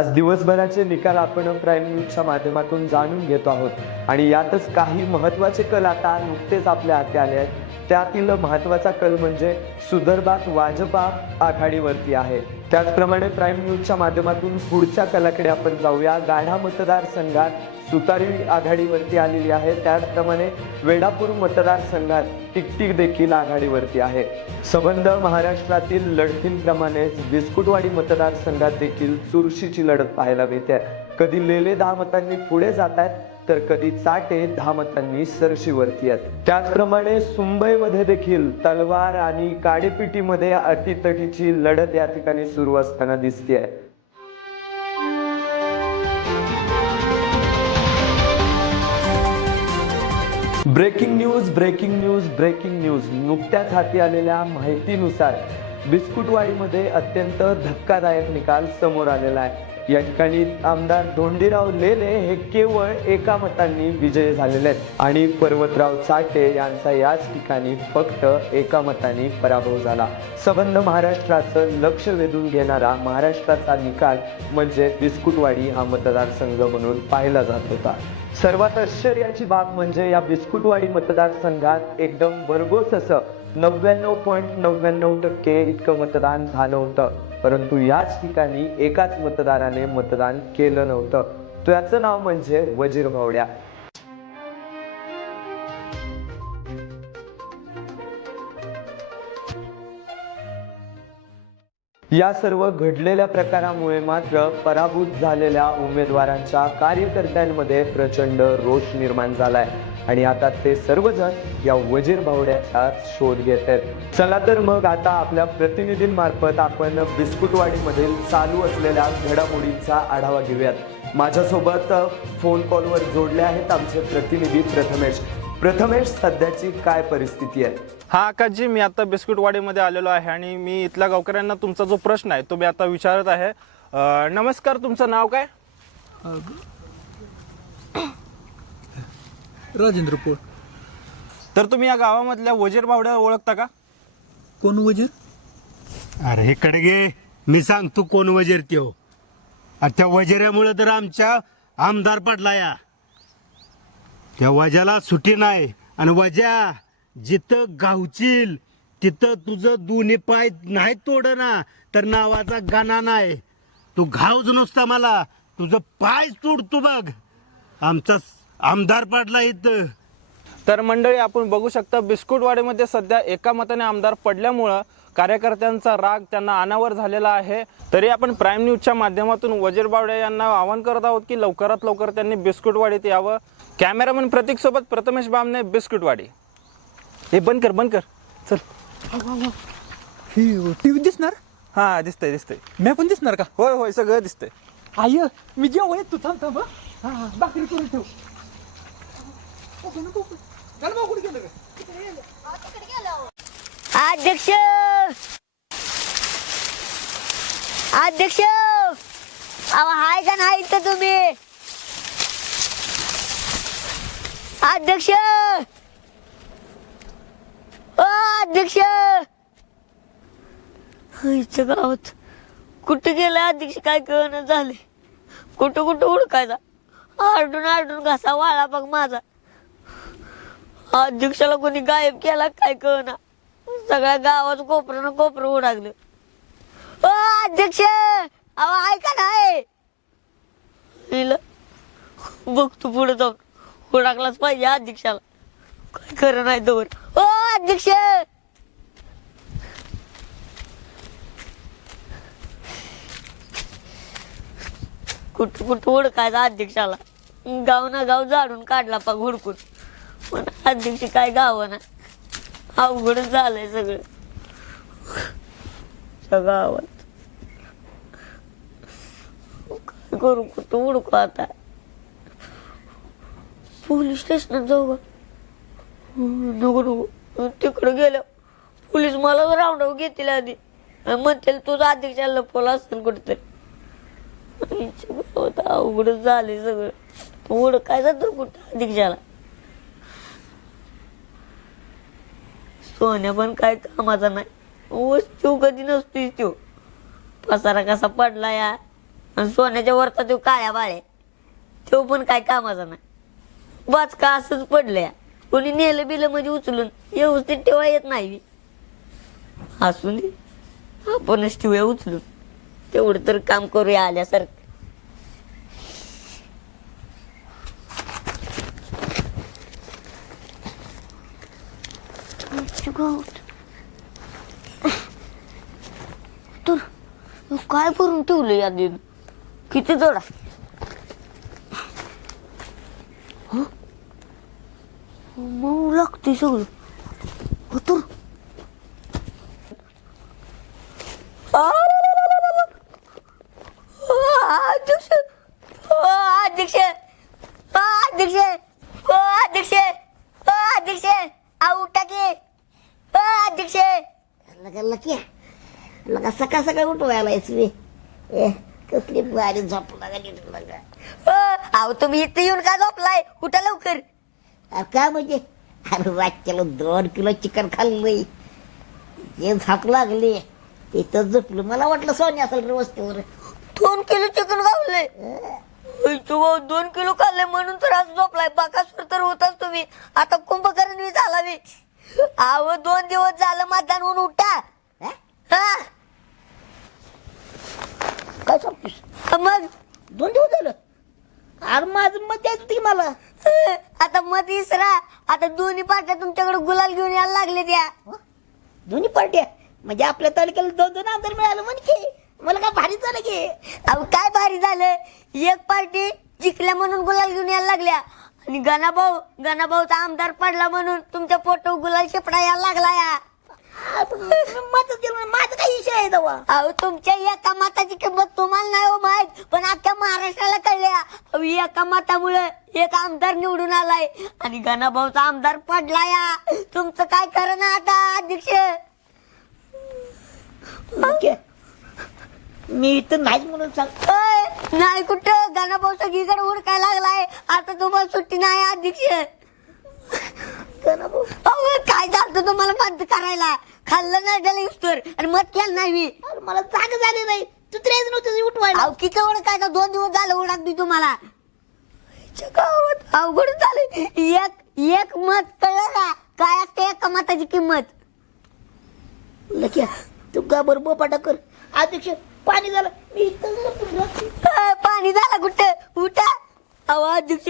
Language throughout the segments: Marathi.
आज दिवसभराचे निकाल आपण प्राईम न्यूजच्या माध्यमातून जाणून घेतो आहोत. आणि यातच काही महत्त्वाचे कल आता नुकतेच आपल्या हाती आले आहेत. त्यातील महत्त्वाचा कल म्हणजे सुदर्भात भाजपा आघाडीवरती आहे. त्याचप्रमाणे प्राईम न्यूजच्या माध्यमातून पुढच्या कलाकडे आपण जाऊया. गाढा मतदारसंघात सुतारी आघाडीवरती आलेली आहे. त्याचप्रमाणे वेडापूर मतदारसंघात टिकटिक देखील आघाडीवरती आहे. संबंध महाराष्ट्रातील लढतींप्रमाणेच बिस्कुटवाडी मतदारसंघात देखील चुरशीची लढत पाहायला मिळते. कधी लेले दहा मतांनी पुढे जात आहेत तर कधी चाटे धामतांनी सरशीवरती आहेत. त्याचप्रमाणे सुंबईमध्ये देखील तलवार आणि काडीपिटीमध्ये अटीतटीची लढत या ठिकाणी सुरू असताना दिसते breaking news breaking news breaking news. नुकत्याच हाती आलेल्या माहितीनुसार बिस्कुटवाडीमध्ये अत्यंत धक्कादायक निकाल समोर आलेला आहे. या ठिकाणी आमदार धोंडीराव लेले हे केवळ एका मतांनी विजयी झालेले आहेत. आणि पर्वतराव चाटे यांचा याच ठिकाणी फक्त एका मताने पराभव झाला. संबंध महाराष्ट्राचं लक्ष वेधून घेणारा महाराष्ट्राचा निकाल म्हणजे बिस्कुटवाडी हा मतदारसंघ म्हणून पाहिला जात होता. सर्वात आश्चर्याची बाब म्हणजे या बिस्कुटवाडी मतदारसंघात एकदम भरघोस असं नव्याण्णव पॉईंट नव्याण्णव टक्के इतकं मतदान झालं होतं. परंतु याच ठिकाणी एकाच मतदाराने मतदान केलं नव्हतं. त्याचं नाव म्हणजे वजीर भावड्या या सर्व घडलेल्या प्रकारामुळे मात्र पराभूत झालेल्या उमेदवारांच्या कार्यकर्त्यांमध्ये प्रचंड रोष निर्माण झालाय. आणि आता ते सर्वजण या वजीर बावड्याचा शोध घेत आहेत. चला तर मग आता आपल्या प्रतिनिधींमार्फत आपण बिस्कुटवाडीमधील चालू असलेल्या घडामोडींचा आढावा घेऊयात. माझ्यासोबत फोन कॉलवर जोडले आहेत आमचे प्रतिनिधी प्रथमेश. प्रथमेश सध्याची काय परिस्थिती आहे? हा आकाशजी मी आता बिस्कुटवाडीमध्ये आलेलो आहे आणि मी इथल्या गावकऱ्यांना तुमचा जो प्रश्न आहे तो मी आता विचारत आहे. नमस्कार तुमचं नाव काय? राजेंद्र पोळ. तर तुम्ही या गावामधल्या वजीर बावड्या ओळखता का? कोण वजीर? अरे हे कडगे. मी सांगतो कोण वजीर त्यो. अरे त्या वजिऱ्यामुळे तर आमच्या आमदार पडला या. त्या वजाला सुटी नाही. आणि वजा जिथं गावचील तिथं तुझं दोन्ही पाय नाही तोड ना तर नावाचा गाणा नाही. तू घावच नुसता मला. तुझं पाय तोडतो बघ. आमचा आमदार पडला इथं. तर मंडळी आपण बघू शकता बिस्कुटवाडीमध्ये सध्या एका मताने आमदार पडल्यामुळं कार्यकर्त्यांचा राग त्यांना अनावर झालेला आहे. तरी आपण प्राईम न्यूजच्या माध्यमातून वजीर बावडे यांना आवाहन करत आहोत की लवकरात लवकर त्यांनी बिस्कुटवाडीत यावं. कॅमेरामन प्रतीक सोबत प्रथमेश बामने बिस्कुटवाडी. हे बंद कर बंद कर. चल. ही टीव्ही दिसणार? हा दिसतंय दिसतंय. मी पण दिसणार का? होय होय सगळं दिसतंय. आय मी जेव्हा येत तू थांब थांब हा भाकरी करून ठेव घाल भाऊ कुठे गेलं का? अध्यक्ष! अध्यक्ष! अहो हाय का नाही तर तुम्ही? अध्यक्ष! अध्यक्ष! इथं गावात कुठं गेलं अध्यक्ष? काय कळणं झाले कुठं कुठं उडकायचा? आरडून आरडून घासा वाळा बघ माझा. अध्यक्षाला कोणी गायब केला काय कळना? सगळ्या गावाचं कोपरं कोपरं उडागलं ओ अध्यक्ष! अहो ऐका नाही बघतो पुढे जाऊन. उडाकलाच पाहिजे अध्यक्षाला. काय खरं नाही दोर ओ अध्यक्ष! कुठं कुठं उडकायचा अध्यक्षाला? गाव ना गाव झाडून काढला पा हुडकून. पण अध्यक्ष काय गावं ना अवघडच झालंय सगळं. गावात. काय करू कुठं उडकू आता? पोलीस स्टेशनात जाऊ नको नको तिकडं गेलं पोलीस मला राऊंड घेतील आधी. म्हणतील तुझा अध्यक्षाला लपवला असेल कुठेतरी. अवघड झाले सगळं. उडकायचा तर कुठं अध्यक्षाला सोन्या पण काय कामाचा नाही. वस्तू कधी नसतोय तो. पसारा कसा पडला या. आणि सोन्याच्या वरचा तो काळ्या बाळे तो पण काय कामाचा नाही. बाच का असंच या. कोणी नेलं बिलं म्हणजे उचलून व्यवस्थित ठेवा येत नाही. असून दे. आपणच ठेवूया उचलून. तेवढं तर काम करूया आल्यासारखं. तर काय करून ठेवलं या दिन किती जोडा मऊ लागते सगळं हो तर अध्यक्ष अध्यक्ष अध्यक्ष अध्यक्ष अध्यक्ष उठा की अध्यक्ष लगा लकी लगा सकाळ उठवायला रे ए कसली भारी झोप लागा नीट लागा अहो तुम्ही इथे येऊन का झोपलाय? उठा लवकर. अरे काय म्हणजे? अरे रातच्याला दोन किलो चिकन खाल्लंय जे झाप लागले तिथं झोपलं. मला वाटलं सोनी असेल रे वस्तीवर. दोन किलो चिकन खाल्लंय? दोन किलो खाल्ले म्हणून तर आज झोपलाय. बाकासूर तर होताच तुम्ही. आता कुंभकर्ण मी झाला मी. अहो दोन दिवस झालं मतदान होऊन उठा हा? काय सांगतोस? मग? दोन दिवस झालं. अरे माझं मत द्यायचं होती मला. आता मत इसरा. आता दोन्ही पार्ट्या तुमच्याकडे गुलाल घेऊन यायला लागले त्या. दोन्ही पार्ट्या? म्हणजे आपल्या तालुक्याला दोन दोन आमदार मिळालं म्हण की. मला काय भारी झालं की. अहो काय भारी झालं? एक पार्टी जिंकल्या म्हणून गुलाल घेऊन यायला लागल्या. आणि गणाभाऊ गणाभाऊचा आमदार पडला म्हणून तुमच्या पोटो गुलाल शेपडा यायला लागला या. माझं काही विषय आहे तेव्हा. अहो तुमच्या एका मताची किंमत तुम्हाला नाही हो माहीत पण अख्ख्या महाराष्ट्राला कळल्या. अहो एका मतामुळे एक आमदार निवडून आलाय आणि गणाभाऊचा आमदार पडला या. तुमचं काय खरं ना आता अध्यक्ष? मी इथं नाहीच म्हणून सांग. नाही कुठं? गणाभाऊ सगळीकडे उडकायला लागलाय. आता तुम्हाला सुट्टी नाही अध्यक्ष. अहो, काय झालं तुम्हाला मत करायला? खाल्लं नाही त्याला युस्टर आणि मत केलं नाही मी. मला जाग झाली नाही तू त्रेच नव्हतं उठवायला. अहो किती काय दोन दिवस झालं ओळख मी तुम्हाला. गावात अवघड झालं एक एक मत कळलं का? काय असते एका मताची किंमत? लक्या तू का बरं बोपाटा कर. अध्यक्ष पाणी झालं. मी पाणी झालं कुठं? उठा. अहो अध्यक्ष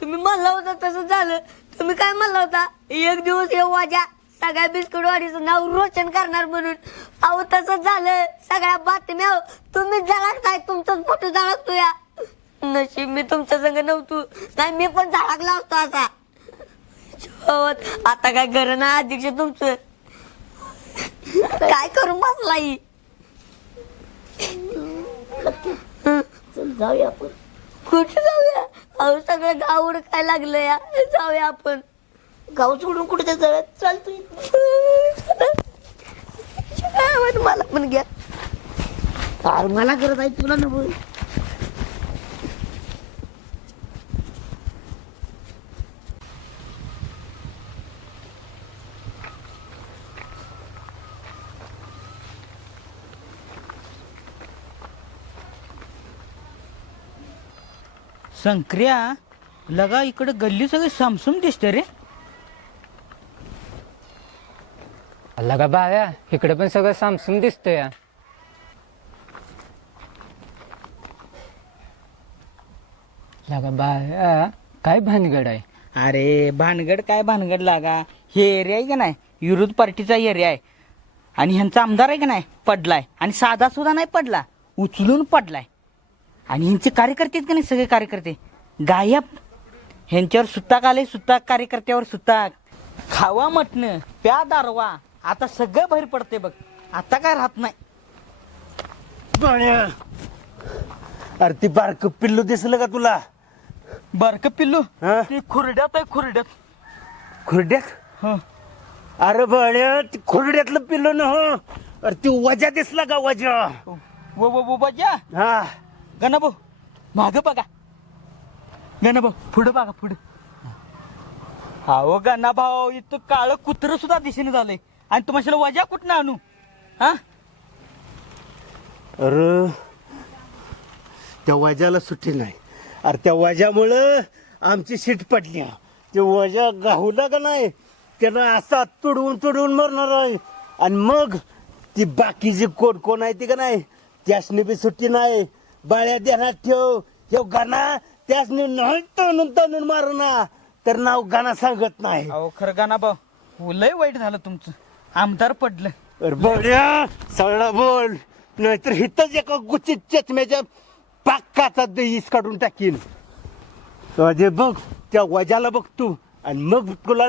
तुम्ही म्हणला होता तसं झालं. तुम्ही काय म्हणला होता? एक दिवस येऊ वाजा. सगळ्या बिस्कुटवाडीचं नाव रोशन करणार म्हणून. अहो तसंच झालं. सगळ्या बातम्या अहो, तुम्हीच झळकताय तुमचाच फोटो झळकतो या. नशीब मी तुमच्या संग नव्हतो. नाही मी पण झळकला असतो असा. शेवट, आता काय घर ना अध्यक्ष तुमचं. काय करून बसला ही जाऊया आपण. कुठे जाऊया? अहो सगळं गाव उडकाय लागलं या. जाऊया आपण. गाव सोडून कुठे जाऊया चालतो मला पण घ्या. अरे मला करत आहे तुला नको. संक्रिया लगा इकडे गल्ली सगळी सामसूम दिसते रे. अल्ला का बाया? इकडे पण सगळं सामसूम दिसतंय. या लगा बाया? काय भानगड आहे? अरे भानगड काय भानगड लागा? हे एरिया आहे का नाही? विरोध पार्टीचा एरिया आहे. आणि ह्यांचा आमदार आहे का नाही? पडलाय. आणि साधा सुद्धा नाही पडला. उचलून पडलाय. आणि ह्यांचे कार्यकर्ते आहेत का नाही सगळे कार्यकर्ते? गायब. ह्यांच्यावर सुताक आले सुताक कार्यकर्त्यावर सुताक. खावा मटण प्या दारवा. आता सगळं बाहेर पडते बघ. आता काय राहत नाही. अरे ती बारक पिल्लू दिसलं का तुला? बर का पिल्लू? हा? ते खुरड्यात आहे खुरड्यात. खुरड्यात? हं. अरे बाळ्या ती खुरड्यातलं पिल्लू न हो. अरे ती वजा दिसला का वजा? वो वो वो बजा हा. गणाभाऊ माग बघा. गणाभाऊ पुढं बघा पुढं. अहो गणाभाऊ इथं काळं कुत्र सुद्धा दिशेने झालंय. आणि तुम्हाला वजा कुठनं आणू? हा? अरे त्या वजाला सुट्टी नाही. अरे त्या वजामुळं आमची सीट पडली. हा. ते वजा गाहुला का नाही? त्यानं असा तुडवून तुडवून मरणार आहे. आणि मग ती बाकीची कोण कोण आहे ती का नाही? त्यासनी बी सुट्टी नाही. बाळ्या ध्यानात ठेव. हे गाणा त्यासनी नाही तणून तणून मारना तर नाव गाणं सांगत नाही. अहो खरं गाणा भाऊ लय वाईट झालं तुमचं. आमदार पडलं. अरे बड्या सगळा बोल. नाहीतर हिथंच एका गुचित चष्म्याच्या पाकाचा दहीस काढून टाकीन. अजय बघ त्या वजाला बघतो आणि मग तुला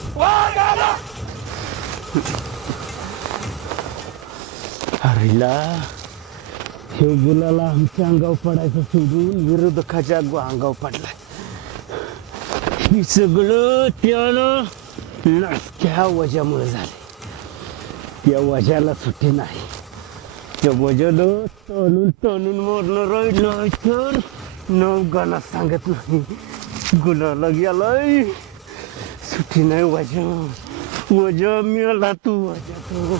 अरेला हे गुलाला आमच्या अंगावर पडायचं सोडून विरोधकाच्या अंगावर पडलाय. हे सगळं त्यानं नाचक्या वजामुळे झाले त्या वजाला सुट्टी नाही. त्या वजानं तणून तणून मरणं राहिलं तर नवगाला सांगत नाही. गुलाला गेलाय. सुट्टी नाही वजा वजा मिळाला तू वजा तू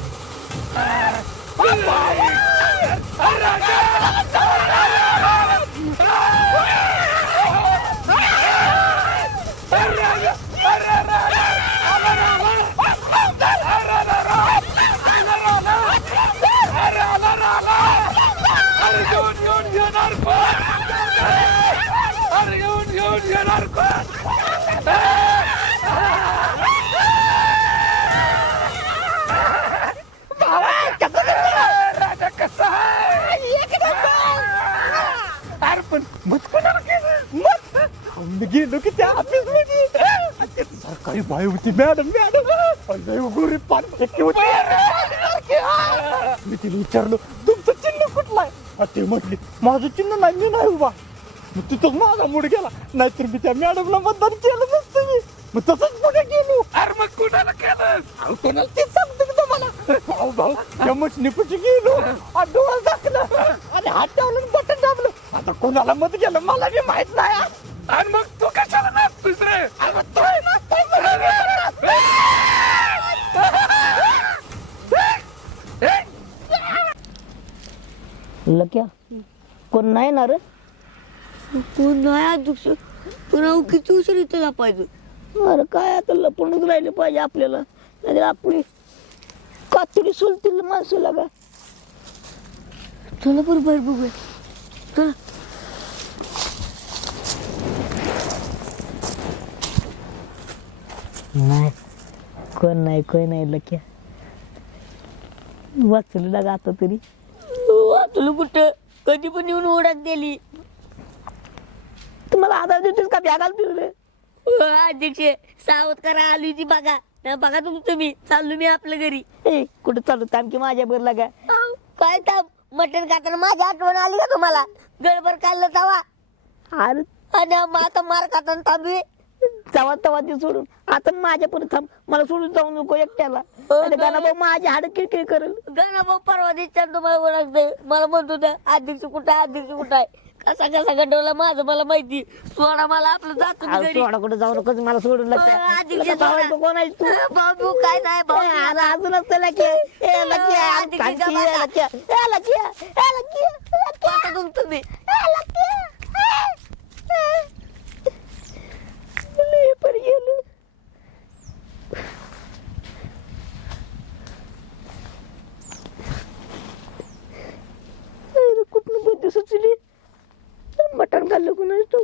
गेलो की त्या ऑफिसमध्ये सरकारी बाई होती मॅडम मॅडम गोरी टक्के होती. मी तिला विचारलं तुमचं चिन्ह कुठलं आहे? ते म्हटले माझं चिन्ह नाही मी नाही उभा. मग तिथं माझा मूड गेला. नाहीतर मी त्या मॅडमला मतदान केलं नसतं मी. मग तसंच पुढे गेलो. अरे मग कुणाला केलं कोणाला तेच सांगतो की तुम्हाला. भाऊ भाऊ त्या मशनीपाशी गेलो. डोळा दाखलं आणि हात ठेवलं बटन दाबलं. आता कोणाला मत गेलं मला बी माहीत नाही आणि मग तू कशाला नाचतोस रे लक्या कोण नाही ना रे कोण नाही अध्यक्ष पुन्हा किती उशीर इथं पाहिजे अरे काय आता लपूनच राहिले पाहिजे आपल्याला. नाहीतर आपली कातडी सोलतील माणसं लागा चला बरं बाहेर बघूया. चला. नाही कोण नाही कोण नाही लक्या. वाचलं लागा आता तरी. वाचलं कुठं? कधी पण येऊन ओढत दिली तुम्हाला आधार देतोस का? बॅगाला फिरले अध्यक्ष सावध करा आली ती बघा. नाही बघा तुम तुम्ही. चाललो मी आपल्या घरी. कुठं चालू थांब की माझ्या बर लागा. काय थांब? मटण खाताना माझी आठवण आली का तुम्हाला? गडबड काढलं तवा. अरे. आणि मग आता मार खाताना थांबवे. जावा तवा ते सोडून. आता माझ्या पुढे थांब. मला सोडून जाऊ नको एकट्याला. गाणं माझ्या हाड किळकिळ करेल. गाणं भाऊ परवा दिवशी तुम्हाला ओळखते मला म्हणतो त्या अध्यक्ष कुठं आहे? अध्यक्ष कुठं आहे? कसा कसा गंडवला माझं मला माहिती. सोडा मला आपलं जातो सोडा कुठं जाऊ नको मला सोडून लागतं कोण आहे तू? बाबू काय नाही भाऊ. अजून असतं तुम्ही पर गेलो. कुठून बुद्धी सुचली? मटण खाल्लं कुणाच तो?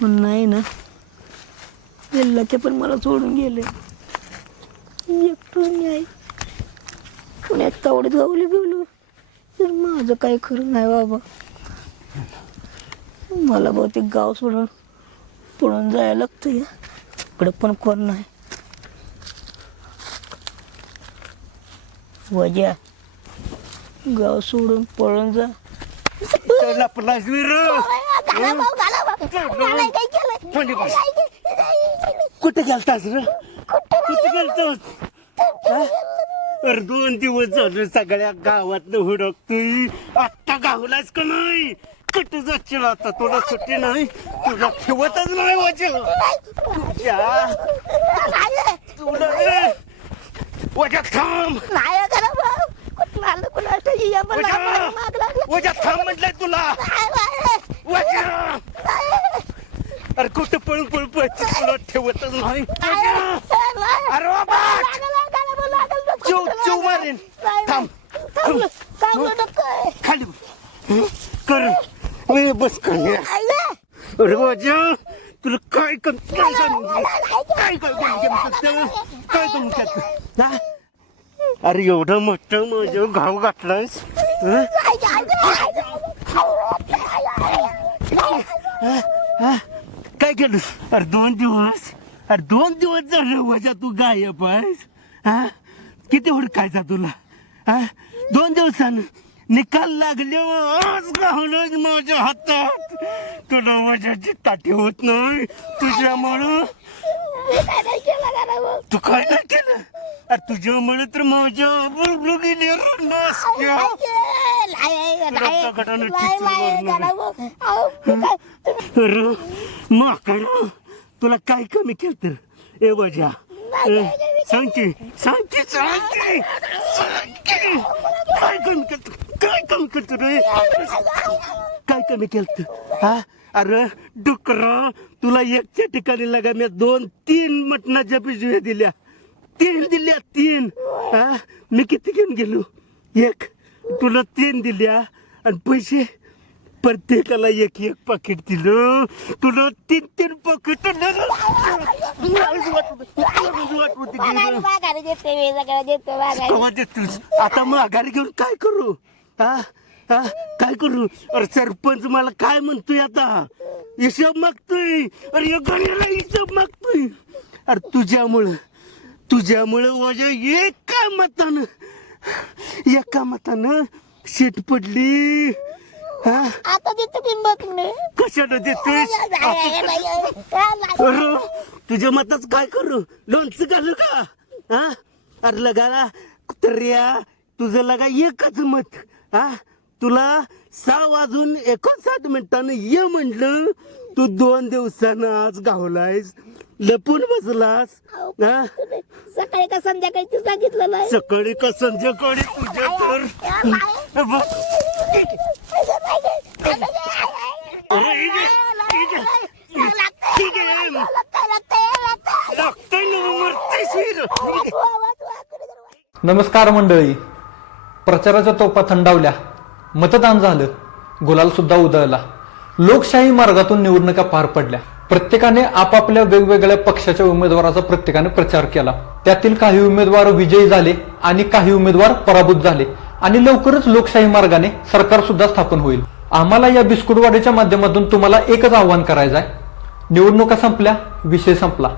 कोण नाही ना लके पण मला सोडून गेले. एकटून नाही. पुण्यात तावडीत गावली गेलो. तर माझं काय खरं नाही बाबा. मला बहुतेक गाव सोडून पळून जायला लागतं या. इकडं पण कोण नाही. वजा. गाव सोडून पळून जा. कुठे गेलतास र? कुठे गेलतोस? हा? अरे दोन दिवस झाले सगळ्या गावात हुडकतोय. आत्ता गावलाच का नाही? कुठे जाशील आता? तुला सुट्टी नाही? तुला ठेवतच नाही तुझ्या तुला वजा थांब. वजा थांब म्हटलंय तुला. वजा. अरे कुठं पळून पळून पळते तुला ठेवतच नाही. अरे बाबा चिव चिव मारेन. थांब. खाली? कर ए, बस खाली. अरे वजा तुला काय कम काय काय काय कम काय अरे एवढं मोठं माझं घाव घातलायस. हं? काय केलं? अरे दोन दिवस. अरे दोन दिवस झालं वजा तू गायब आहेस. हा? किती हुडकायचा तुला? हा? दोन दिवसानं निकाल लागले आज माझ्या हातात. तुला वजाची ताटी होत नाही. तुझ्यामुळं. तू काय नाही केलं? अरे तुझ्यामुळे तर माझ्या बरोबर गेली तुला काय कमी केलं तर ए वजा. सांगते सांगते की काय कमी केलं काय कमी करतो रे? काय कमी केलं हा? अरे डुकर तुला एकच्या ठिकाणी लागा मी दोन तीन मटणाच्या पिशव्या दिल्या. तीन दिल्या तीन. हा? मी किती घेऊन गेलो? एक. तुला तीन दिल्या आणि पैसे प्रत्येकाला एक एक पाकिट दिलं. तुला तीन तीन पाकिट देतोस? आता माघारी घेऊन काय करू? हा? हा? काय करू? अरे सरपंच मला काय म्हणतोय आता? हिशोब मागतोय. अरे या गण्याला हिशोब मागतोय. अरे तुझ्यामुळं तुझ्यामुळं माझ्या एका मतानं एका मतानं शेट पडली. हा? आता देतो किंमत मी? कशाला तुझ्या मताच काय करू? लोणचं घालू का? हा? अरे लगाला. कुत्र्या तुझं लगा एकच मत. हा? तुला सहा वाजून एकोणसाठ मिनिटानं ये म्हणलं तू दोन दिवसानं आज गावलायस. लपून बसलास? हा? सकाळी का संध्याकाळी तू सांगितलं नाही? सकाळी का संध्याकाळी? तुझ्या तर बघ. अरे, इकडे, इकडे. ठीक आहे. लागतंय ना मरतेस वीर. नमस्कार मंडळी. प्रचाराच्या तोफा थंडावल्या. मतदान झालं. गुलाल सुद्धा उधळला. लोकशाही मार्गातून निवडणुका पार पडल्या. प्रत्येकाने आपापल्या वेगवेगळ्या पक्षाच्या उमेदवाराचा प्रत्येकाने प्रचार केला. त्यातील काही उमेदवार विजयी झाले आणि काही उमेदवार पराभूत झाले. आणि लवकरच लोकशाही मार्गाने सरकार सुद्धा स्थापन होईल. आम्हाला या बिस्कुटवाडीच्या माध्यमातून तुम्हाला एकच आव्हान करायचं आहे निवडणुका संपल्या विषय संपला.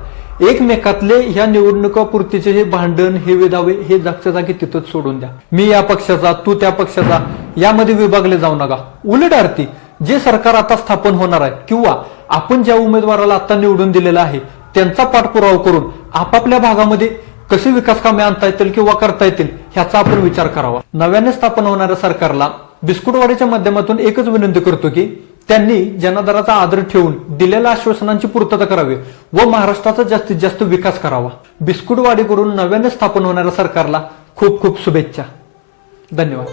एकमेकातले ह्या निवडणुकापुरतीचे हे भांडण हे वेदावे हे जागच्या जागी तिथंच सोडून द्या. मी या पक्षाचा तू त्या पक्षाचा यामध्ये विभागले जाऊ नका. उलट आरती जे सरकार आता स्थापन होणार आहे किंवा आपण ज्या उमेदवाराला आता निवडून दिलेला आहे त्यांचा पाठपुरावा करून आपापल्या भागामध्ये कशी विकास कामे आणता येतील किंवा करता येतील ह्याचा आपण विचार करावा. नव्याने स्थापन होणाऱ्या सरकारला बिस्कुटवाडीच्या माध्यमातून एकच विनंती करतो की त्यांनी जनाधाराचा आदर ठेवून दिलेल्या आश्वासनांची पूर्तता करावी व महाराष्ट्राचा जास्तीत जास्त विकास करावा. बिस्कुटवाडीकडून नव्याने स्थापन होणाऱ्या सरकारला खूप खूप शुभेच्छा. धन्यवाद.